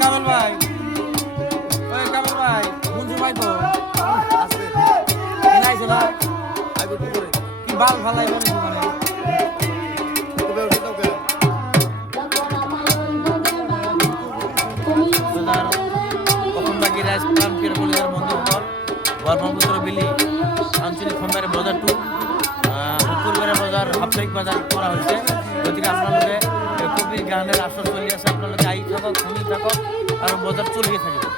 কামাল ভাই। ওই কামাল ভাই মঞ্জু ভাই তো। আছে। নাইছে না? আগে কি করে? কি বাল বলিদার বন্ধু ঘর? ব্রহ্মপুত্র বিলি। আঞ্চলিক খম্বারের বাজার টু। উত্তরবারের বাজার সাপ্তাহিক বাজার করা হয়েছে। গতিকে আপনাদের কবির গানের আসর চলি আছে থাকো ঘুমিয়ে থাকো আর বছর চলেই থাকবে।